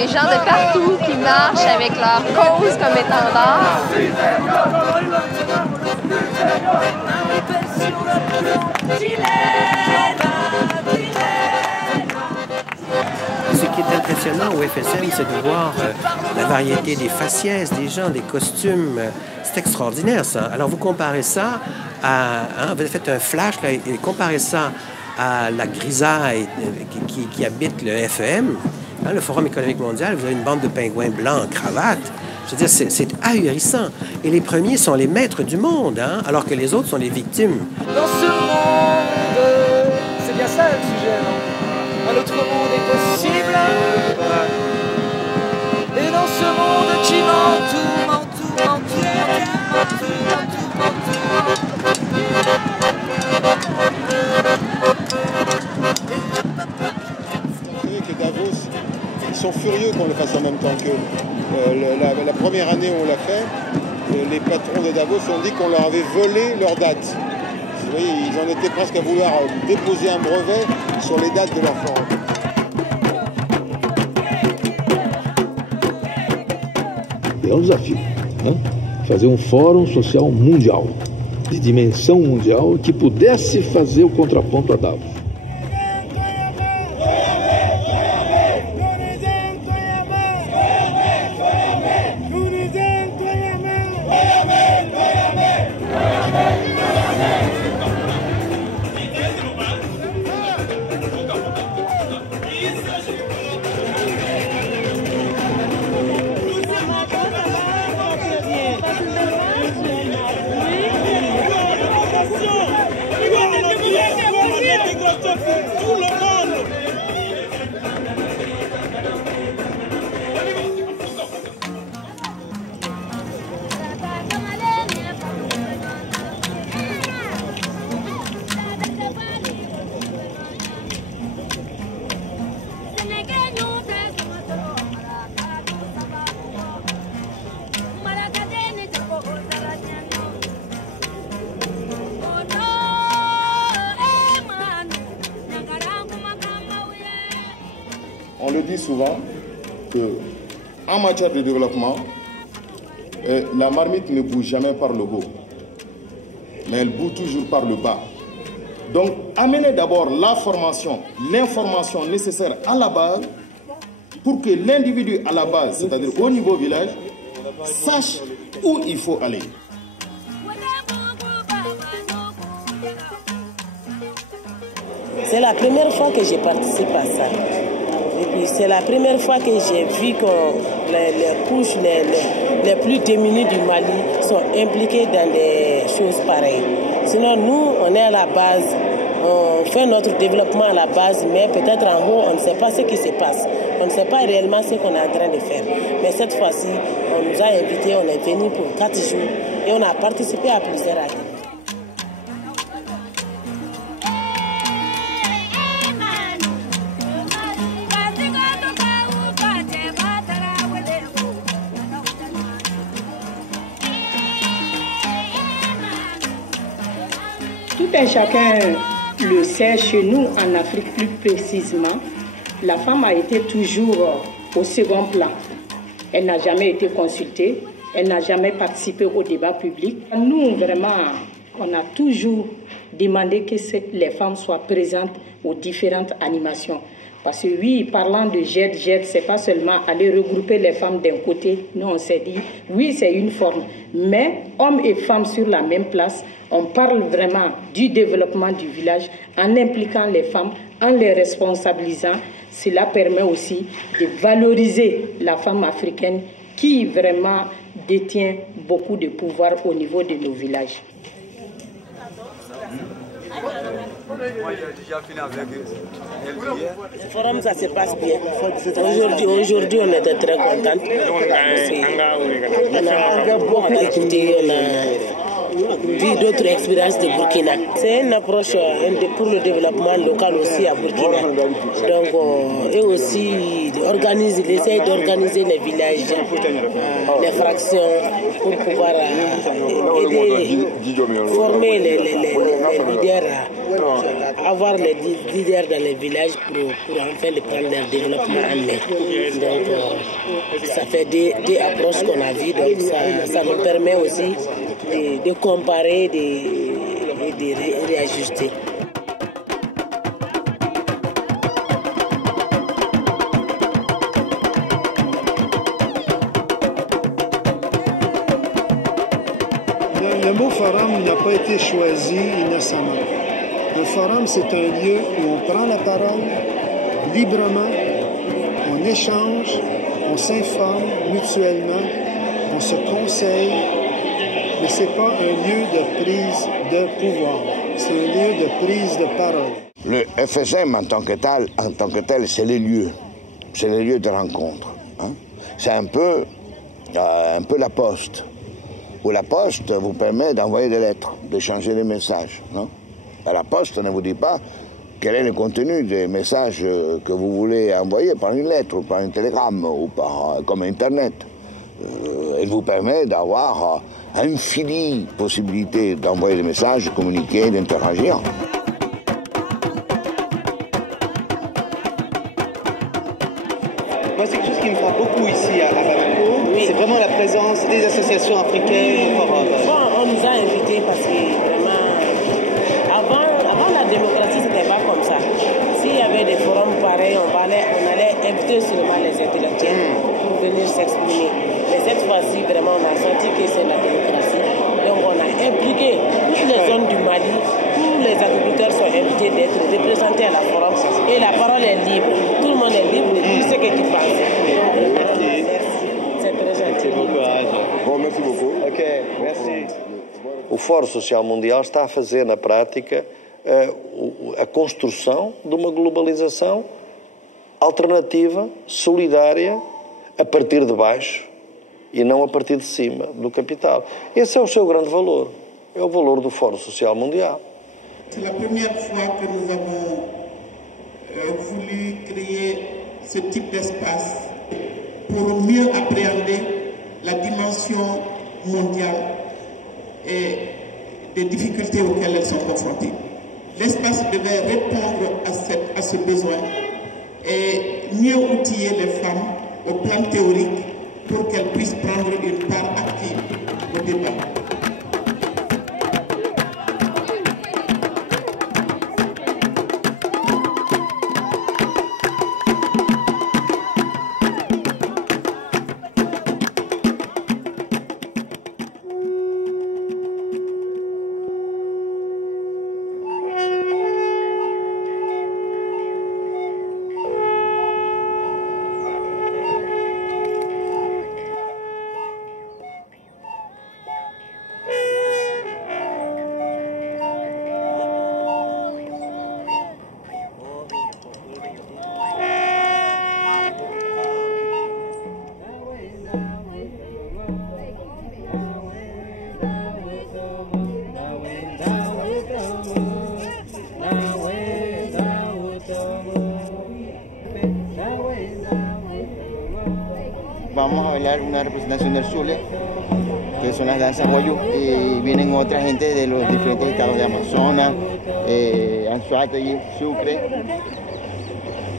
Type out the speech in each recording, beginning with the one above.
des gens de partout qui marchent avec leur cause comme étendard. Ce qui est impressionnant au FSM, c'est de voir la variété des faciès, des gens, des costumes. C'est extraordinaire, ça. Alors, vous comparez ça à... vous avez fait un flash, là, et comparez ça à la grisaille qui habite le FEM, le Forum économique mondial. Vous avez une bande de pingouins blancs en cravate. Je veux dire, c'est ahurissant. Et les premiers sont les maîtres du monde, alors que les autres sont les victimes. Dans ce monde, c'est bien ça le sujet, non? Un autre monde est possible. Et dans ce monde qui m'entoure, que Davos, ils sont furieux qu'on le fasse en même temps qu'eux. La première année où on l'a fait, les patrons de Davos ont dit qu'on leur avait volé leurs dates. Vous voyez, ils en étaient presque à vouloir déposer un brevet sur les dates de leur forum. É um desafio, né? Fazer um fórum social mundial, de dimensão mundial, que pudesse fazer o contraponto a Davos. On le dit souvent qu'en matière de développement, la marmite ne bouge jamais par le haut, mais elle bouge toujours par le bas. Donc, amener d'abord la formation, l'information nécessaire à la base pour que l'individu à la base, c'est-à-dire au niveau village, sache où il faut aller. C'est la première fois que je participe à ça. Et puis c'est la première fois que j'ai vu que les couches les plus démunies du Mali sont impliquées dans des choses pareilles. Sinon, nous, on est à la base, on fait notre développement à la base, mais peut-être en haut, on ne sait pas ce qui se passe. On ne sait pas réellement ce qu'on est en train de faire. Mais cette fois-ci, on nous a invités, on est venu pour 4 jours et on a participé à plusieurs activités. Tout un chacun le sait, chez nous en Afrique plus précisément, la femme a été toujours au second plan. Elle n'a jamais été consultée, elle n'a jamais participé au débat public. Nous, vraiment, on a toujours demandé que les femmes soient présentes aux différentes animations. Parce que oui, parlant de GED, c'est pas seulement aller regrouper les femmes d'un côté. Nous, on s'est dit, oui, c'est une forme. Mais hommes et femmes sur la même place, on parle vraiment du développement du village en impliquant les femmes, en les responsabilisant. Cela permet aussi de valoriser la femme africaine qui vraiment détient beaucoup de pouvoir au niveau de nos villages. Moi, j'ai déjà fini avec elle hier. Ce forum, ça se passe bien. Aujourd'hui, on était très contents. On a beaucoup écouté, on a vu d'autres expériences de Burkina. C'est une approche pour le développement local aussi à Burkina. Donc, eux aussi ils essayent d'organiser les villages, les fractions, pour pouvoir aider, former les leaders avoir les leaders dans les villages pour enfin de prendre leur développement en main. Donc ça fait des approches qu'on a vues, donc ça nous permet aussi de comparer et de réajuster. Le mot forum n'a pas été choisi innocemment. Un forum, c'est un lieu où on prend la parole librement, on échange, on s'informe mutuellement, on se conseille, mais ce n'est pas un lieu de prise de pouvoir, c'est un lieu de prise de parole. Le FSM en tant que tel, c'est les lieux de rencontre. Hein? C'est un peu la poste. Où la poste vous permet d'envoyer des lettres, d'échanger des messages. Non? La poste ne vous dit pas quel est le contenu des messages que vous voulez envoyer par une lettre, ou par un télégramme, ou comme Internet. Elle vous permet d'avoir infinie possibilité d'envoyer des messages, de communiquer, d'interagir. Moi, c'est quelque chose qui me frappe beaucoup ici à Bamako. Oui. C'est vraiment la présence des associations africaines. On nous a invités parce que vraiment, avant la démocratie, c'était pas comme ça. S'il y avait des forums pareils, on allait inviter seulement les intellectuels pour venir s'exprimer. Mais cette fois-ci, vraiment, on a senti que c'est la démocratie. Donc, on a impliqué toutes les zones du Mali. Tous les agriculteurs sont invités d'être représentés à la forum. Et la parole est libre. Tout le monde est libre de dire ce qu'il pense. C'est très gentil. Bon, merci beaucoup. Ok, merci. O Fórum Social Mundial está a fazer, na prática, a construção de uma globalização alternativa, solidária, a partir de baixo e não a partir de cima do capital. Esse é o seu grande valor, é o valor do Fórum Social Mundial. C'est la première fois que nous avons voulu créer ce type d'espace pour mieux appréhender la dimension mondiale et des difficultés auxquelles elles sont confrontées. L'espace devait répondre à ce besoin et mieux outiller les femmes au plan théorique pour qu'elles puissent prendre une part active au débat. Vamos a bailar una representación del Zulia, que son las danzas Guayú, y vienen otra gente de los diferentes estados de Amazonas, Anzoátegui, Sucre.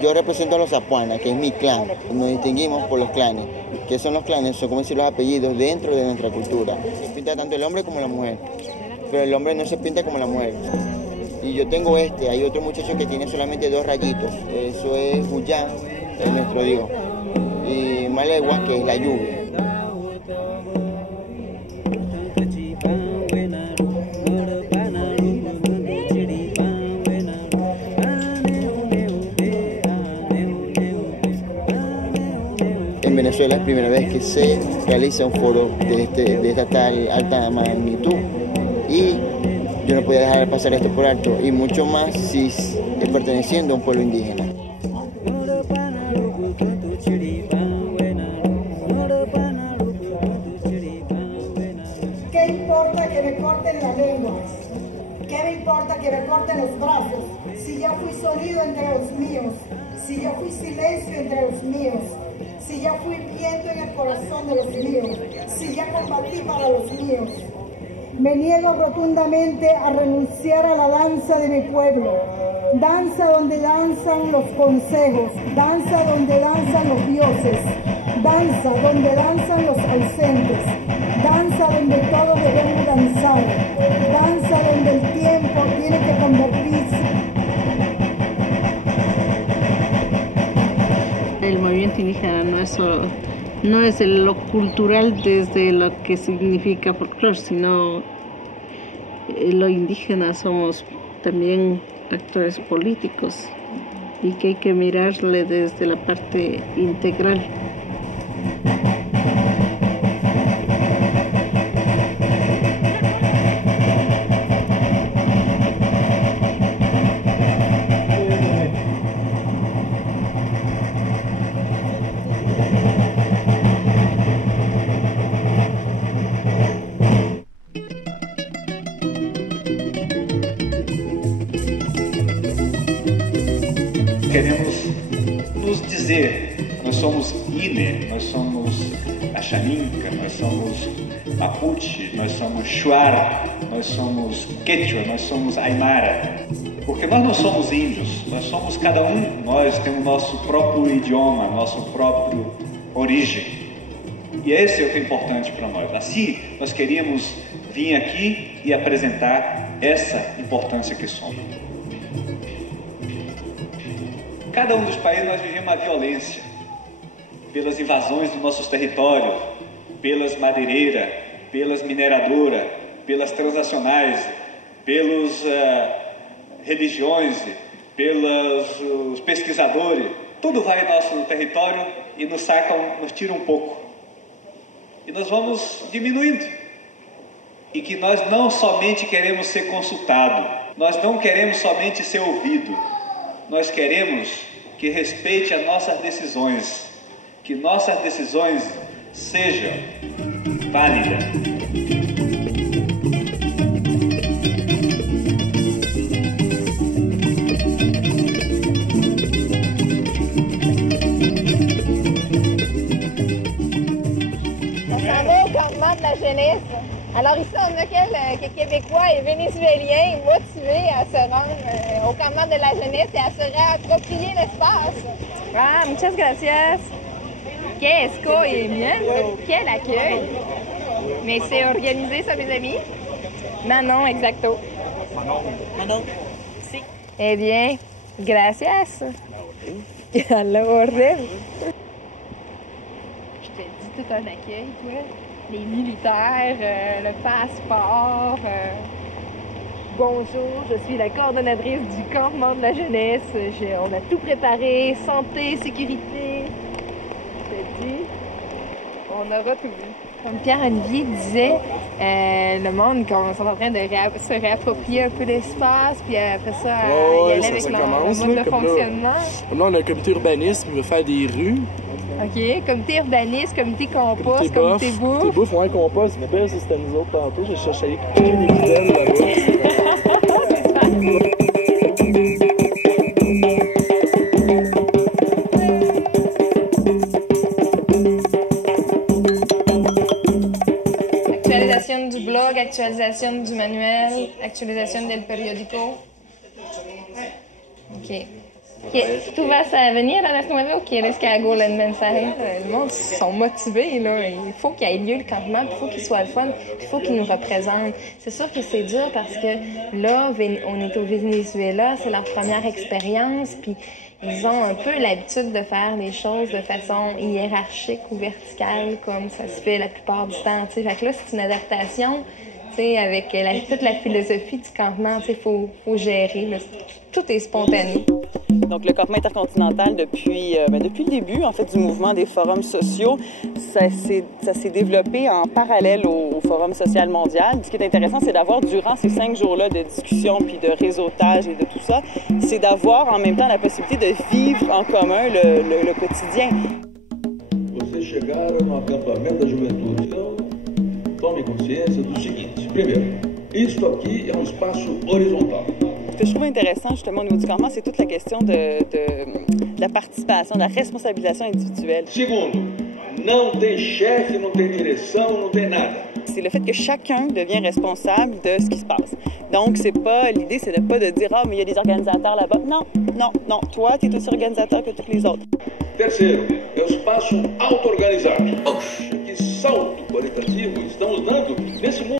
Yo represento a los Apuana, que es mi clan, nos distinguimos por los clanes. ¿Qué son los clanes? Son como decir los apellidos dentro de nuestra cultura. Se pinta tanto el hombre como la mujer, pero el hombre no se pinta como la mujer. Y yo tengo hay otro muchacho que tiene solamente 2 rayitos, eso es Huyán, es nuestro dios. Y Malegua, que es la lluvia. En Venezuela es la primera vez que se realiza un foro de esta tal alta magnitud y yo no podía dejar pasar esto por alto, y mucho más si es perteneciendo a un pueblo indígena. ¿Qué importa que me corten la lengua? ¿Qué me importa que me corten los brazos? Si yo fui sonido entre los míos, si yo fui silencio entre los míos, si yo fui viento en el corazón de los míos, si ya combatí para los míos. Me niego rotundamente a renunciar a la danza de mi pueblo. Danza donde danzan los consejos, danza donde danzan los dioses, danza donde danzan los ausentes, danza donde todos debemos danzar, danza donde el tiempo tiene que convertirse. El movimiento indígena no es lo cultural desde lo que significa folclore, sino lo indígena somos también actores políticos y que hay que mirarle desde la parte integral. Queremos nos dizer, nós somos Ine, nós somos Axaninca, nós somos Mapuche, nós somos Shuar, nós somos Quechua, nós somos Aymara. Porque nós não somos índios, nós somos cada um, nós temos nosso próprio idioma, nosso próprio origem. E esse é o que é importante para nós. Assim, nós queríamos vir aqui e apresentar essa importância que somos. Cada um dos países nós vivemos a violência, pelas invasões dos nossos territórios, pelas madeireiras, pelas mineradoras, pelas transnacionais, pelas religiões, pelos pesquisadores. Tudo vai ao nosso território e nos sacam, nos tiram um pouco. E nós vamos diminuindo. E que nós não somente queremos ser consultados, nós não queremos somente ser ouvidos. Nós queremos que respeite as nossas decisões, que nossas decisões sejam válidas. On s'en va au campement de la jeunesse. Alors ici, on a quelques Québécois et Vénézuéliens motivés à se rendre au campement de la jeunesse et à se réapproprier l'espace. Ah, muchas gracias. Que escogimiento, quel accueil. Mais c'est organisé ça, mes amis? Manon, exacto. Manon. Si. Eh bien, gracias. A la orden. Je te dis tout un accueil, toi. Les militaires, le passeport. Bonjour, je suis la coordonnatrice du campement de la jeunesse. On a tout préparé, santé, sécurité. Je te dis, on aura tout vu. Comme Pierre-Olivier disait, le monde sont en train de se réapproprier un peu l'espace, puis après ça, y aller avec leur mode de fonctionnement. Là, on a un comité urbanisme qui veut faire des rues. OK, comité urbaniste, comité compost, comité bouffe. Comité bouffe, ouais, compost, mais ben, ça c'était nous autres tantôt. J'ai cherché à aller piquer des mitaines là-bas. Actualisation du blog, actualisation du manuel, actualisation del periódico. OK. ¿Tú vas a venir a las 9 o quieres que haga el mensaje? Le monde sont motivés, là. Il faut qu'il y ait lieu le campement, il faut qu'il soit le fun, il faut qu'il nous représente. C'est sûr que c'est dur parce que là, on est au Venezuela, c'est leur première expérience, puis ils ont un peu l'habitude de faire les choses de façon hiérarchique ou verticale, comme ça se fait la plupart du temps. T'sais. Fait que là, c'est une adaptation. Avec toute la philosophie du campement, il faut gérer. Là, tout est spontané. Donc, le campement intercontinental, depuis le début, en fait, du mouvement des forums sociaux, ça s'est développé en parallèle au Forum social mondial. Ce qui est intéressant, c'est d'avoir, durant ces 5 jours-là de discussion, puis de réseautage et de tout ça, c'est d'avoir en même temps la possibilité de vivre en commun le quotidien. Vocês chegaram no acampamento da juventude. Então, tome consciência do seguinte. Primeiro, isto aqui é um espaço horizontal. Ce que je trouve intéressant justement au niveau du campement, c'est toute la question de la participation, de la responsabilisation individuelle. Segundo, não tem chefe, não tem direção, não tem nada. c'est le fait que chacun devient responsable de ce qui se passe. Donc, l'idée, c'est pas de dire « Ah, mais il y a des organisateurs là-bas ». Non, non, non. Toi, tu es aussi organisateur que tous les autres. Terceiro, é o espaço auto-organizado. Que salto qualitativo estamos dando nesse mundo.